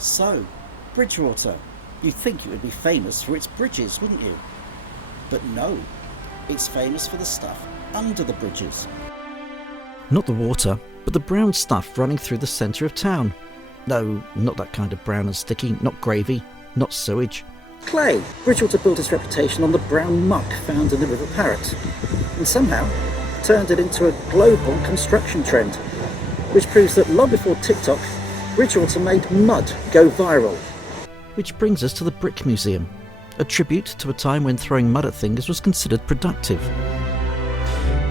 So, Bridgwater. You'd think it would be famous for its bridges, wouldn't you? But no, it's famous for the stuff under the bridges. Not the water, but the brown stuff running through the centre of town. No, not that kind of brown and sticky, not gravy, not sewage. Clay. Bridgwater built its reputation on the brown muck found in the River Parrett, and somehow turned it into a global construction trend, which proves that long before TikTok, Bridgwater made mud go viral. Which brings us to the Brick Museum, a tribute to a time when throwing mud at things was considered productive.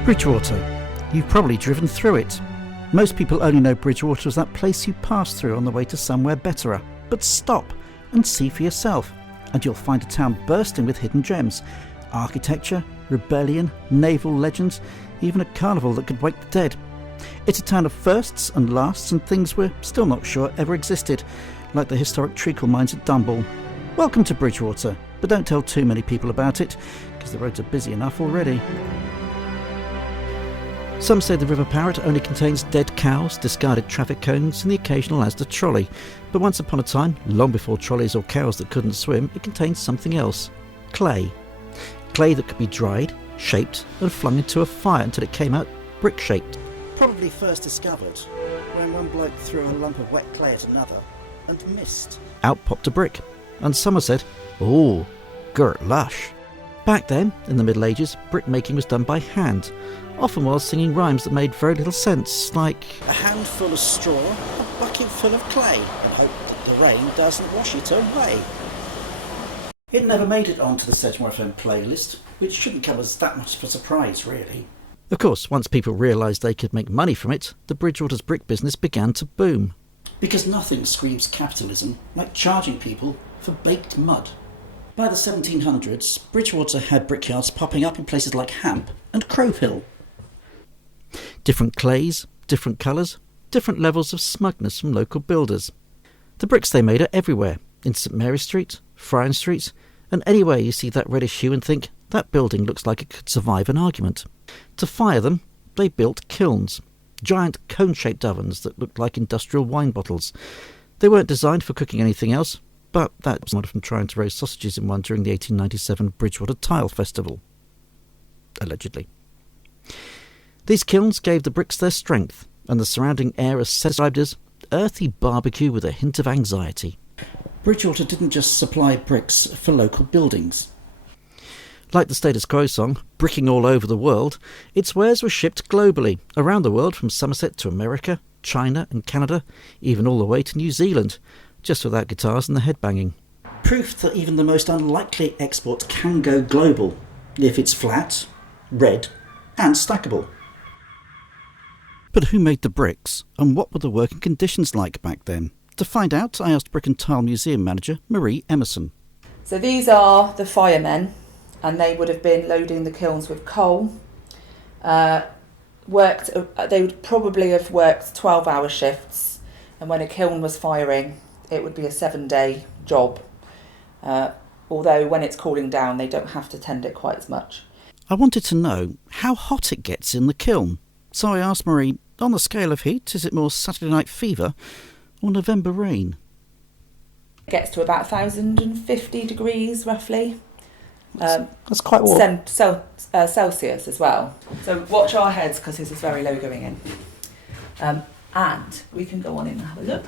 Bridgwater. You've probably driven through it. Most people only know Bridgwater as that place you pass through on the way to somewhere betterer. But stop and see for yourself, and you'll find a town bursting with hidden gems. Architecture, rebellion, naval legends, even a carnival that could wake the dead. It's a town of firsts and lasts and things we're still not sure ever existed, like the historic treacle mines at Dunball. Welcome to Bridgwater, but don't tell too many people about it, because the roads are busy enough already. Some say the River Parrett only contains dead cows, discarded traffic cones and the occasional Asda trolley, but once upon a time, long before trolleys or cows that couldn't swim, it contained something else. Clay. Clay that could be dried, shaped and flung into a fire until it came out brick-shaped. Probably first discovered when one bloke threw a lump of wet clay at another and missed. Out popped a brick, and Somerset, "Ooh, girt lush." Back then, in the Middle Ages, brickmaking was done by hand, often while singing rhymes that made very little sense, like a handful of straw, a bucket full of clay, and hope that the rain doesn't wash it away. It never made it onto the Sedgemoor FM playlist, which shouldn't come as that much of a surprise, really. Of course, once people realised they could make money from it, the Bridgwater's brick business began to boom. Because nothing screams capitalism like charging people for baked mud. By the 1700s, Bridgwater had brickyards popping up in places like Hamp and Crove Hill. Different clays, different colours, different levels of smugness from local builders. The bricks they made are everywhere, in St Mary Street, Friar Street, and anywhere you see that reddish hue and think, that building looks like it could survive an argument. To fire them, they built kilns, giant cone-shaped ovens that looked like industrial wine bottles. They weren't designed for cooking anything else, but that was not from trying to roast sausages in one during the 1897 Bridgwater Tile Festival. Allegedly. These kilns gave the bricks their strength, and the surrounding air is described as earthy barbecue with a hint of anxiety. Bridgwater didn't just supply bricks for local buildings. Like the Status Quo song, Bricking All Over the World, its wares were shipped globally, around the world from Somerset to America, China and Canada, even all the way to New Zealand, just without guitars and the headbanging. Proof that even the most unlikely export can go global, if it's flat, red and stackable. But who made the bricks, and what were the working conditions like back then? To find out, I asked Brick and Tile Museum manager Marie Emerson. So these are the firemen, and they would have been loading the kilns with coal. They would probably have worked 12-hour shifts, and when a kiln was firing, it would be a 7-day job. Although when it's cooling down, they don't have to tend it quite as much. I wanted to know how hot it gets in the kiln. So I asked Marie, on the scale of heat, is it more Saturday night fever or November rain? It gets to about 1,050 degrees, roughly. That's quite warm. Celsius as well. So watch our heads, because this is very low going in. And we can go on in and have a look.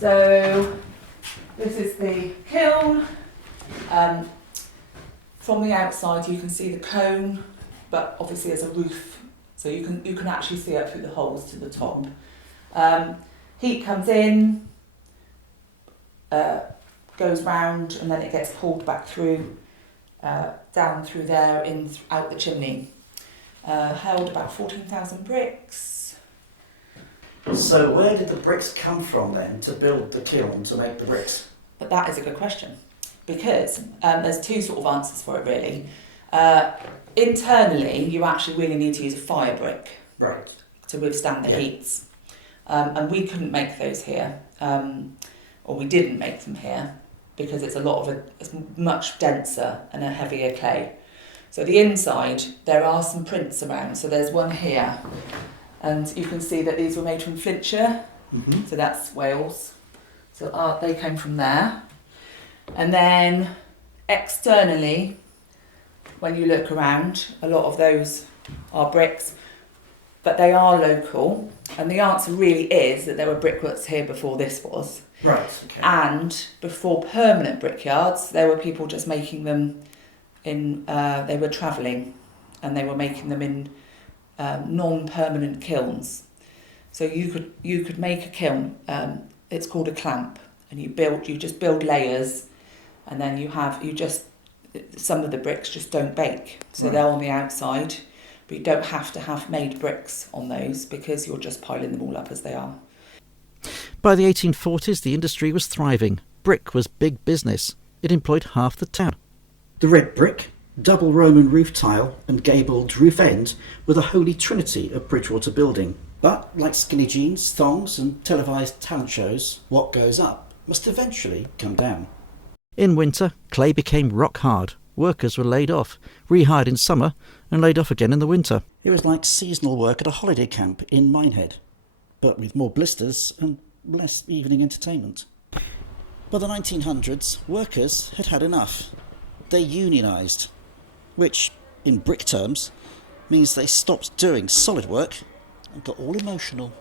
So this is the kiln. From the outside you can see the cone, but obviously as a roof, so you can actually see up through the holes to the top. Heat comes in, goes round, and then it gets pulled back through, down through there, out the chimney. Held about 14,000 bricks. So where did the bricks come from then to build the kiln to make the bricks? But that is a good question, because there's two sort of answers for it really. Internally, you actually really need to use a fire brick, right, to withstand the heats. And we couldn't make those here, or we didn't make them here, because it's it's much denser and a heavier clay. So the inside, there are some prints around. So there's one here, and you can see that these were made from Flintshire, So that's Wales. So they came from there. And then externally, when you look around, a lot of those are bricks, but they are local. And the answer really is that there were brickworks here before this was. Right, okay. And before permanent brickyards, there were people just making them in, they were travelling and they were making them in non-permanent kilns. So you could make a kiln, it's called a clamp, and you just build layers, and then some of the bricks just don't bake. So They're on the outside, but you don't have to have made bricks on those because you're just piling them all up as they are. By the 1840s, the industry was thriving. Brick was big business. It employed half the town. The red brick, double Roman roof tile and gabled roof end were the holy trinity of Bridgwater building. But, like skinny jeans, thongs and televised talent shows, what goes up must eventually come down. In winter, clay became rock hard. Workers were laid off, rehired in summer and laid off again in the winter. It was like seasonal work at a holiday camp in Minehead, but with more blisters and less evening entertainment. By the 1900s, workers had had enough. They unionised, which, in brick terms, means they stopped doing solid work and got all emotional.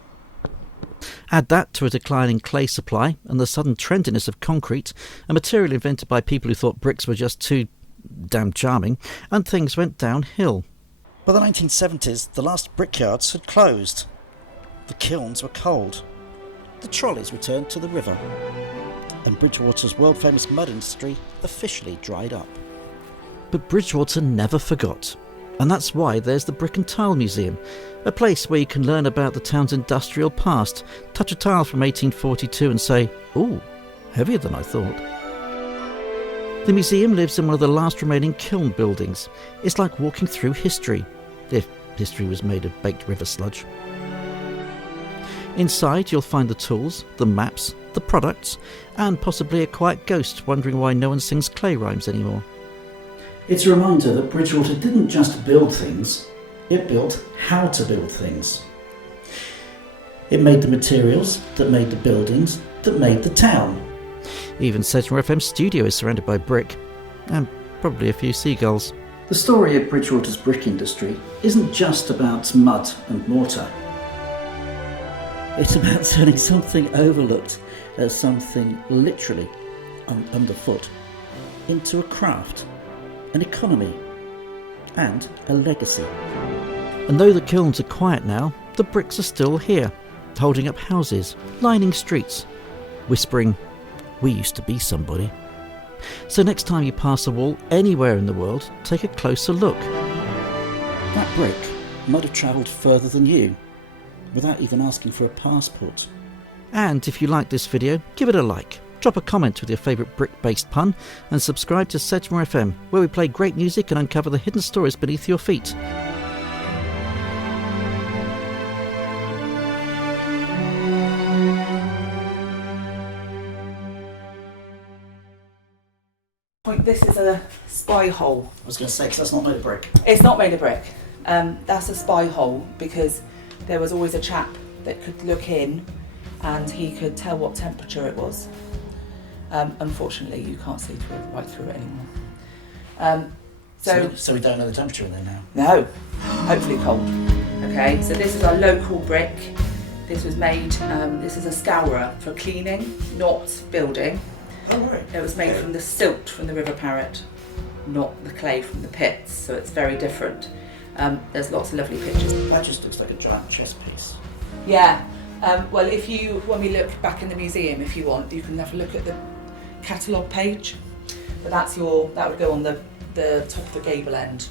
Add that to a decline in clay supply and the sudden trendiness of concrete, a material invented by people who thought bricks were just too damn charming, and things went downhill. By the 1970s, the last brickyards had closed. The kilns were cold. The trolleys returned to the river. And Bridgwater's world-famous mud industry officially dried up. But Bridgwater never forgot. And that's why there's the Brick and Tile Museum, a place where you can learn about the town's industrial past, touch a tile from 1842 and say, ooh, heavier than I thought. The museum lives in one of the last remaining kiln buildings. It's like walking through history, if history was made of baked river sludge. Inside you'll find the tools, the maps, the products, and possibly a quiet ghost wondering why no one sings clay rhymes anymore. It's a reminder that Bridgwater didn't just build things, it built how to build things. It made the materials that made the buildings that made the town. Even Sedgemoor FM studio is surrounded by brick, and probably a few seagulls. The story of Bridgwater's brick industry isn't just about mud and mortar. It's about turning something overlooked as something literally underfoot into a craft, an economy, and a legacy. And though the kilns are quiet now, the bricks are still here, holding up houses, lining streets, whispering, we used to be somebody. So next time you pass a wall anywhere in the world, take a closer look. That brick might have travelled further than you, without even asking for a passport. And if you like this video, give it a like, drop a comment with your favourite brick-based pun, and subscribe to Sedgemoor FM, where we play great music and uncover the hidden stories beneath your feet. This is a spy hole. I was going to say, because that's not made of brick. It's not made of brick. That's a spy hole because there was always a chap that could look in and he could tell what temperature it was. Unfortunately, you can't see right through it anymore. So we don't know the temperature in there now? No, hopefully cold. Okay, so this is our local brick. This was made, this is a scourer for cleaning, not building. Oh, right. It was made from the silt from the River Parrett, not the clay from the pits, so it's very different. There's lots of lovely pictures. That just looks like a giant chess piece. Yeah, well when we look back in the museum, if you want, you can have a look at the catalogue page, but that would go on the top of the gable end.